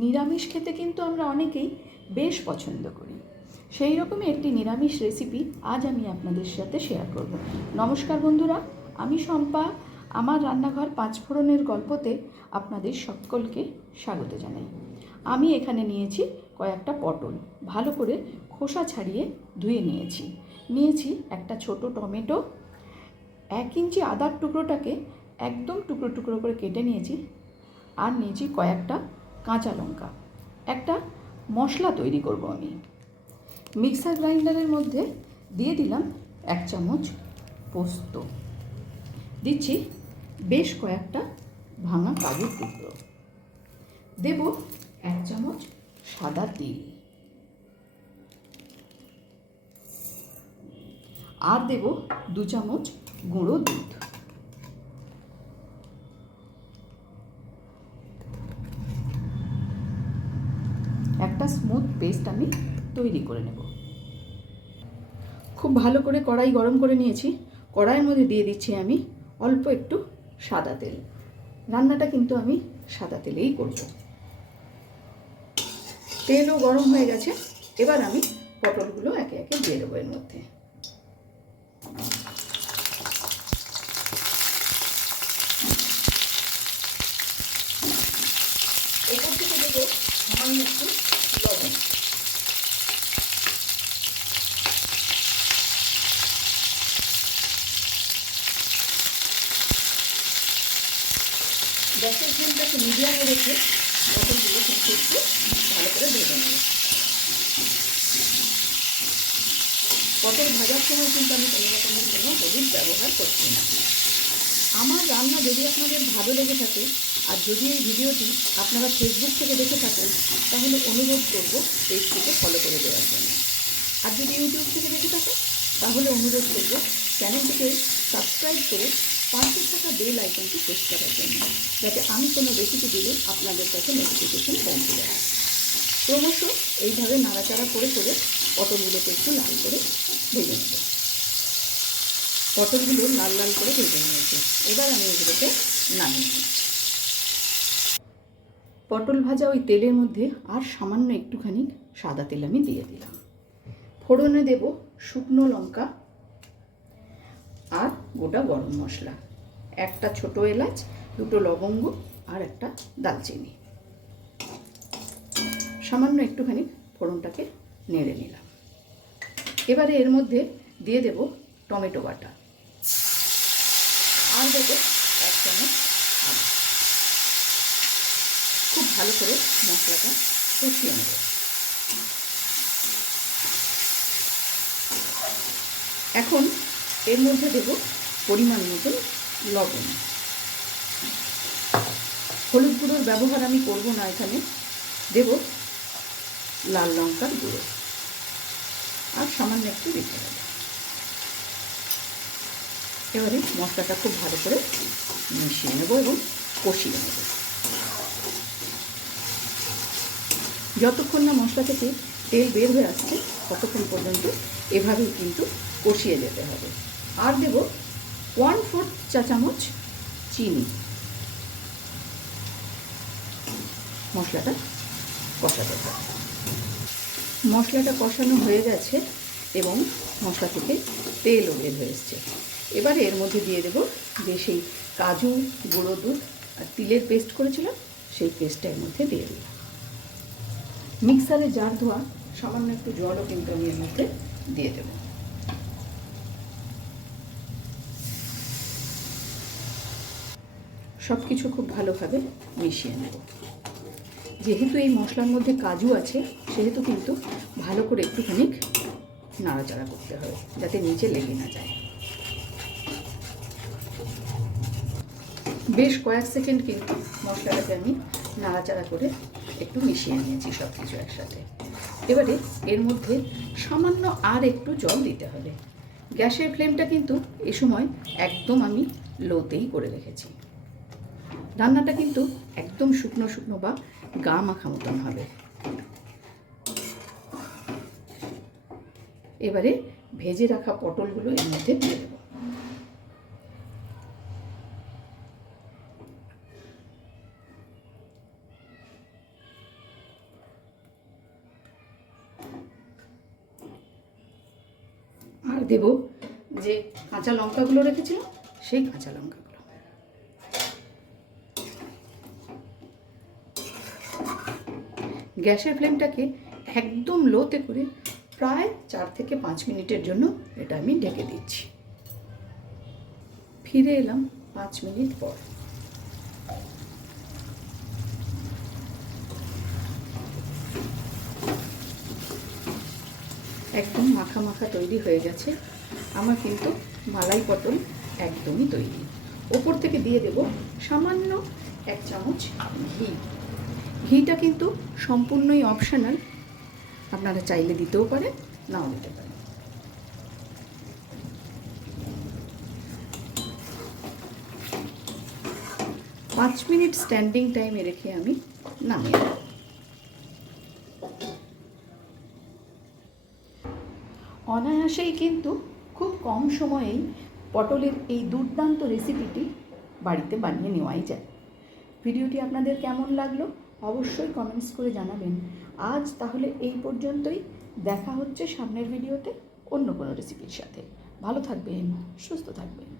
নিরামিষ খেতে কিন্তু আমরা অনেকেই বেশ পছন্দ করি। সেই রকমই একটি নিরামিষ রেসিপি আজ আমি আপনাদের সাথে শেয়ার করব। নমস্কার বন্ধুরা, আমি শম্পা। আমার রান্নাঘর পাঁচফোড়নের গল্পতে আপনাদের সকলকে স্বাগত জানাই। আমি এখানে নিয়েছি কয়েকটা পটল, ভালো করে খোসা ছাড়িয়ে ধুয়ে নিয়েছি একটা ছোট টমেটো, 1 ইঞ্চি আদার টুকরোটাকে একদম টুকরো টুকরো করে কেটে নিয়েছি, আর নিয়েছি কয়েকটা কাঁচা লঙ্কা। একটা মশলা তৈরি করব আমি। মিক্সার গ্রাইন্ডারের মধ্যে দিয়ে দিলাম 1 চামচ পোস্ত, দিচ্ছি বেশ কয়েকটা ভাঙা কাজুর টুকরো, দেব 1 চামচ সাদা তিল, আর দেব 2 চামচ গুঁড়ো দুধ। একটা স্মুথ পেস্ট আমি তৈরি করে নেব। খুব ভালো করে কড়াই গরম করে নিয়েছি। কড়াইয়ের মধ্যে দিয়ে দিচ্ছি আমি অল্প একটু সাদা তেল। রান্নাটা কিন্তু আমি সাদা তেলেই করব। তেলও গরম হয়ে গেছে। এবার আমি পটলগুলো একে একে দিয়ে দেবো এর মধ্যে। এরপর থেকে দেবো সামান্য একটু লবণ। গ্যাসের ফ্লেমটাকে মিডিয়ামে রেখে পটলগুলো কিন্তু একটু ভালো করে ভেজে নেব। পটল ভাজার সময় কিন্তু আমি কোনো রকমের কোনো হলুদ ব্যবহার করছি না। আমার রান্না যদি আপনাদের ভালো লেগে থাকে, আর যদি এই ভিডিওটি আপনারা ফেসবুক থেকে দেখে থাকেন, তাহলে অনুরোধ করব পেজটিকে ফলো করে দেওয়ার জন্য। আর যদি ইউটিউব থেকে দেখে থাকেন, তাহলে অনুরোধ করব চ্যানেলটিকে সাবস্ক্রাইব করে পাশে থাকা বেল আইকনটি প্রেস করার জন্য, যাতে আমি কোনো রেসিপি দিলে আপনাদের কাছে নোটিফিকেশন পৌঁছে যায়। ক্রমশ এইভাবে নাড়াচাড়া করে করে পটলগুলোকে একটু লাল করে ভেজে নেব। পটলগুলো লাল লাল করে ভেজে নিয়েছি। এবার আমি এগুলোকে নামিয়ে নিচ্ছি। পটল ভাজা ওই তেলের মধ্যে আর সামান্য একটুখানি সাদা তেল আমি দিয়ে দিলাম। ফোড়নে দেব শুকনো লঙ্কা আর গোটা গরম মশলা, একটা ছোট এলাচ, 2টো লবঙ্গ আর একটা দালচিনি। সামান্য একটুখানি ফোড়নটাকে নেড়ে নিলাম। এবারে এর মধ্যে দিয়ে দেব টমেটো বাটা, আর দেব 1 চামচ আদা। খুব ভালো করে মশলাটা কষিয়ে নেব। এখন এর মধ্যে দেব পরিমাণ মতন লবণ। হলুদ গুঁড়োর ব্যবহার আমি করব না এখানে। দেব লাল লঙ্কার গুঁড়ো আর সামান্য একটু দিতে হবে। এবারে মশলাটা খুব ভালো করে মিশিয়ে নেব এবং কষিয়ে নেব। যতক্ষণ না মশলা থেকে তেল বের হয়ে আসছে, ততক্ষণ পর্যন্ত এভাবেই কিন্তু কষিয়ে যেতে হবে। আর দেব 1/4 চা চামচ চিনি। মশলাটা কষাতে হবে। মশলাটা কষানো হয়ে গেছে এবং মশলা থেকে তেলও বের হয়ে এসছে। এবারে এর মধ্যে দিয়ে দেব যে সেই কাজু, গুঁড়ো দুধ আর তিলের পেস্ট করেছিলাম, সেই পেস্টটা এর মধ্যে দিয়ে দিলাম। মিক্সারে জার ধোয়া সামান্য একটু জলও কিন্তু আমি এর মধ্যে দিয়ে দেব। সব কিছু খুব ভালোভাবে মিশিয়ে নেব। যেহেতু এই মশলার মধ্যে কাজু আছে, সেহেতু কিন্তু ভালো করে একটুখানি নাড়াচাড়া করতে হবে, যাতে নিচে লেগে না যায়। বেশ কয়েক সেকেন্ড কিন্তু মশলাটাকে আমি নাড়াচাড়া করে একটু মিশিয়ে নিয়েছি সব কিছু একসাথে। এবারে এর মধ্যে সামান্য আর একটু জল দিতে হবে। গ্যাসের ফ্লেমটা কিন্তু এ সময় একদম আমি লোতেই করে রেখেছি। রান্নাটা কিন্তু একদম শুকনো শুকনো বা গা মাখা মতন হবে। এবারে ভেজে রাখা পটলগুলো এর মধ্যে দিয়ে দেব। দেব যে কাঁচা লঙ্কাগুলো রেখেছিলাম, সেই কাঁচা লঙ্কাগুলো। গ্যাসের ফ্লেমটাকে একদম লোতে করে প্রায় 4 থেকে 5 মিনিটের জন্য এটা আমি ঢেকে দিচ্ছি। ফিরে এলাম 5 মিনিট পর। একদম মাখা মাখা তৈরি হয়ে গেছে। আমার কিন্তু মালাই পটল একদমই তৈরি। ওপর থেকে দিয়ে দেব সামান্য 1 চামচ ঘি। ঘিটা কিন্তু সম্পূর্ণই অপশনাল, আপনারা চাইলে দিতেও পারেন, নাও দিতে পারেন। পাঁচ মিনিট স্ট্যান্ডিং টাইমে রেখে আমি নামিয়ে দেব। অনায়াসেই কিন্তু খুব কম সময়েই পটলের এই দুর্দান্ত রেসিপিটি বাড়িতে বানিয়ে নেওয়াই যায়। ভিডিওটি আপনাদের কেমন লাগলো অবশ্যই কমেন্টস করে জানাবেন। আজ তাহলে এই পর্যন্তই। দেখা হচ্ছে সামনের ভিডিওতে অন্য কোনো রেসিপির সাথে। ভালো থাকবেন, সুস্থ থাকবেন।